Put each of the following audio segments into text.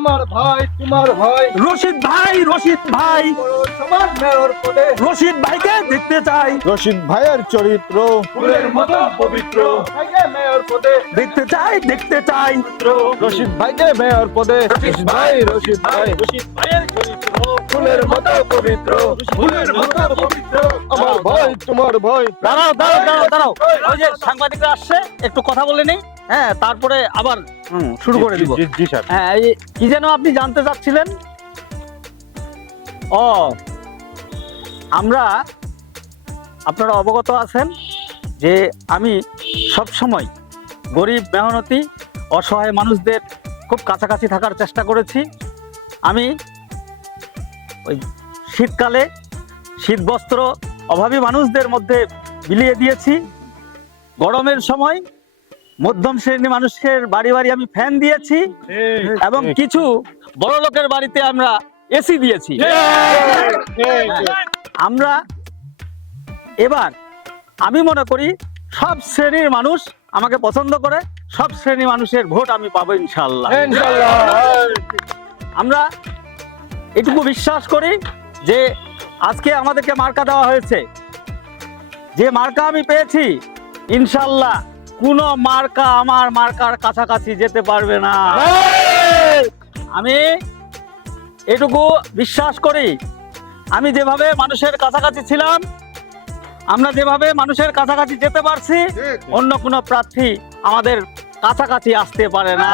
আমার ভাই তোমার ভাই রশিদ ভাই সবার মেয়র পদে রশিদ ভাইকে দেখতে চাই, রশিদ ভাইয়ের চরিত্র ফুলের মতো পবিত্র ভাইকে মেয়র পদে দেখতে চাই রশিদ ভাইকে মেয়র পদে রশিদ ভাই ভাইয়ের চরিত্র ফুলের মতো পবিত্র ফুলের মতো পবিত্র আমার ভাই তোমার ভাই। দাঁড়াও ওই যে সাংবাদিকরা আসছে, একটু কথা বলে নেই, হ্যাঁ তারপরে আবার শুরু করে দিব। জি স্যার। হ্যাঁ কি যেন আপনি জানতে চাচ্ছিলেন? ও আপনারা অবগত আছেন যে আমি সব সময় গরিব মেহনতি অসহায় মানুষদের খুব কাছাকাছি থাকার চেষ্টা করেছি। আমি ওই শীতকালে শীতবস্ত্র অভাবী মানুষদের মধ্যে বিলিয়ে দিয়েছি, গরমের সময় মধ্যম শ্রেণীর মানুষের বাড়ি বাড়ি আমি ফ্যান দিয়েছি, এবং কিছু বড় লোকের বাড়িতে আমরা এসি দিয়েছি। আমরা এবার আমি মনে করি সব শ্রেণীর মানুষ আমাকে পছন্দ করে, সব শ্রেণীর মানুষের ভোট আমি পাবো ইনশাআল্লাহ। আমরা এটুকু বিশ্বাস করি যে আজকে আমাদেরকে মার্কা দেওয়া হয়েছে, যে মার্কা আমি পেয়েছি, ইনশাআল্লাহ কোনো মার্কা আমার মার্কার কাছাকাছি যেতে পারবে না। আমি এটুকু বিশ্বাস করি, আমি যেভাবে মানুষের কাছাকাছি ছিলাম, আমরা যেভাবে মানুষের কাছাকাছি যেতে পারছি, অন্য কোনো প্রার্থী আমাদের কাছাকাছি আসতে পারে না।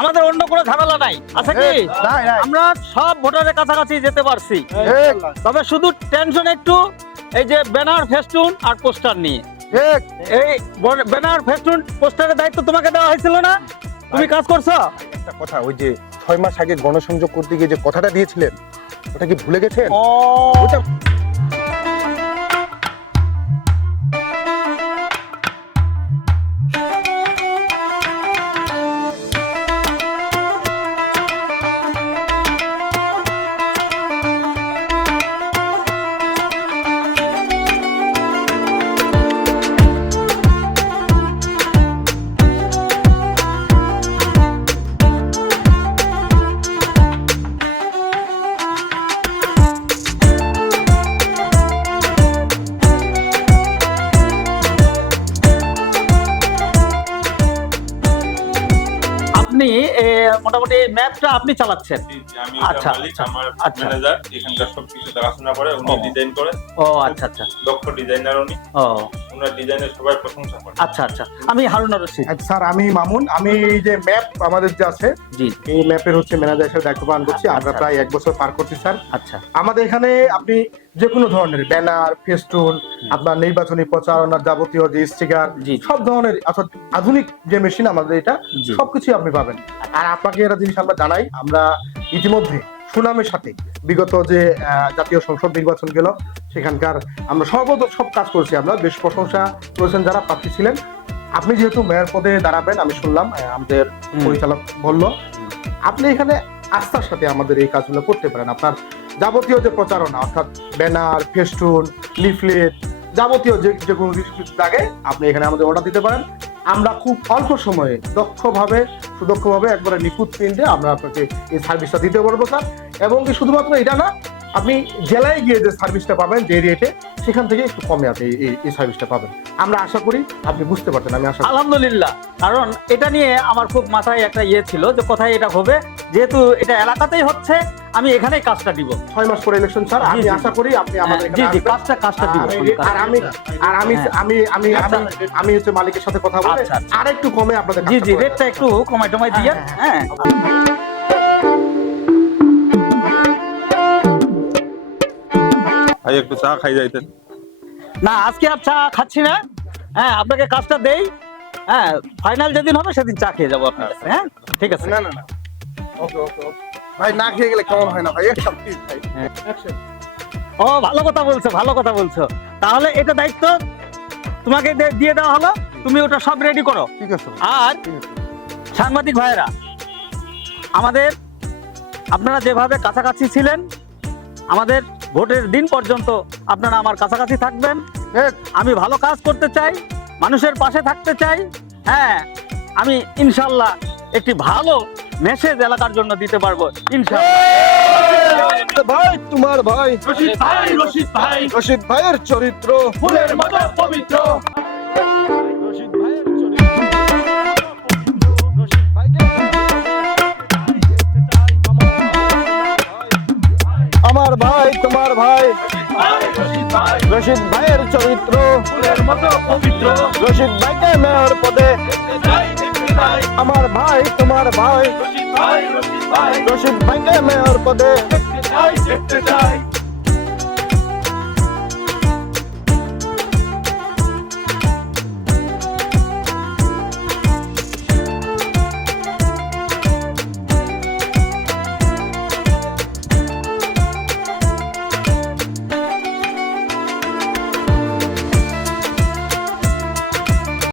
আমাদের অন্য কোনো ঝামেলা নাই, আছে কি? আমরা সব ভোটারের কাছাকাছি যেতে পারছি, তবে শুধু টেনশন একটু এই যে ব্যানার ফেস্টুন আর পোস্টার নিয়ে। এই ব্যানার ফেস্টুন পোস্টারের দায়িত্ব তোমাকে দেওয়া হয়েছিল না? তুমি কাজ করছো? একটা কথা, ওই যে 6 মাস আগে গণসংযোগ করতে গিয়ে যে কথাটা দিয়েছিলেন, ওটা কি ভুলে গেছেন? ওটা মোটামুটি ম্যাপটা আপনি চালাচ্ছেন? আমি আচ্ছা, মালিক, আমার আচ্ছা। ম্যানেজার এখানকার সবকিছু দেখাশোনা করে, উনি ডিজাইন করে। ও আচ্ছা আচ্ছা, দক্ষ ডিজাইনার উনি। ওনার ডিজাইনের সবাই প্রশংসা করে। আচ্ছা আচ্ছা। আমি হারুন রশিদ। স্যার, আমি মামুন। আমি এই যে ম্যাপ আমাদের যে আছে, জি, এই ম্যাপের হচ্ছে ম্যানেজার হিসেবে দায়িত্ব পালন করছি। আমরা প্রায় 1 বছর পার করছি স্যার। আচ্ছা, আমাদের এখানে আপনি যে কোনো ধরনের ব্যানার, ফেস্টুন, আপনার নির্বাচনী প্রচারণার যাবতীয় যে স্টিকার, সব ধরনের অর্থাৎ আধুনিক যে মেশিন আমাদের, এটা সবকিছু আপনি পাবেন। আর আপনাকে একটা জিনিস আমরা জানাই, আমরা ইতিমধ্যে সুনামের সাথে বিগত যে জাতীয় সংসদ নির্বাচন গেল, সেখানকার আমরা সব কাজ করেছি। আমরা বেশ প্রশংসা করেছেন যারা প্রার্থী ছিলেন। আপনি যেহেতু মেয়র পদে দাঁড়াবেন, আমি শুনলাম আমাদের পরিচালক বলল, আপনি এখানে আস্থার সাথে আমাদের এই কাজগুলো করতে পারেন। আপনার যাবতীয় যে প্রচারণা, অর্থাৎ ব্যানার, ফেস্টুন, লিফলেট, যাবতীয় যে কোনো কিছু লাগে আপনি এখানে আমাদের অর্ডার দিতে পারেন। আমরা খুব অল্প সময়ে সুদক্ষভাবে একবারে নিখুঁত প্রিন্টে আমরা আপনাকে এই সার্ভিসটা দিতে পারবো স্যার। এবং কি শুধুমাত্র এটা না, আপনি জেলায় গিয়ে যে সার্ভিসটা পাবেন যে রেটে, সেখান থেকে একটু কমে আপনি এই সার্ভিসটা পাবেন। আমরা আশা করি আপনি বুঝতে পারছেন। আমি আশা আলহামদুলিল্লাহ, কারণ এটা নিয়ে আমার খুব মাথায় একটা ছিল যে কোথায় এটা হবে, যেহেতু এটা এলাকাতেই হচ্ছে, আমি এখানেই কাজটা দিব। 6 মাস পরে ইলেকশন স্যার, আমি আশা করি আপনি আমাদের কাজটা দিব। আমি হচ্ছে মালিকের সাথে কথা বলে আর একটু কমে আপনাদের রেটটা একটু কমাই দিয়ে। হ্যাঁ, ভাই একটু চা খাই যাইতেন। না, আজকে আর চা খাচ্ছি না। হ্যাঁ, আপনাকে কাজটা দেই। হ্যাঁ, ফাইনাল যেদিন হবে সেদিন চা খেয়ে যাবো আপনার কাছে। হ্যাঁ, ঠিক আছে। না ওকে ভাই, না খেয়ে গেলে কেমন হয় না ভাই? একদম প্লিজ ভাই। ও, ভালো কথা বলছো। তাহলে এটা দায়িত্ব তোমাকে দিয়ে দেওয়া হলো, তুমি ওটা সব রেডি করো। ঠিক আছে। আর সাংবাদিক ভাইয়েরা, আপনারা যেভাবে কাছাকাছি ছিলেন, আমাদের ভোটের দিন পর্যন্ত আপনারা আমার কাছাকাছি থাকবেন। আমি ভালো কাজ করতে চাই, মানুষের পাশে থাকতে চাই। হ্যাঁ, আমি ইনশাল্লাহ একটি ভালো মেসেজ এলাকার জন্য দিতে পারবো ইনশাআল্লাহ। ভাই তোমার ভাই রশিদ ভাই, রশিদ ভাই, রশিদ ভাইয়ের চরিত্র ফুলের মতো পবিত্র। রশিদ ভাইয়ের চরিত্র রশিদ ভাইকে আমার ভাই তোমার ভাই রশিদ ভাইয়ের চরিত্র ফুলের মতো পবিত্র। রশিদ ভাইকে মেয়র পদে আমার ভাই তোমার ভাই রশিদ ভাই, রশিদ ভাই, রশিদ ভাইকে মেয়র পদে দেখতে চাই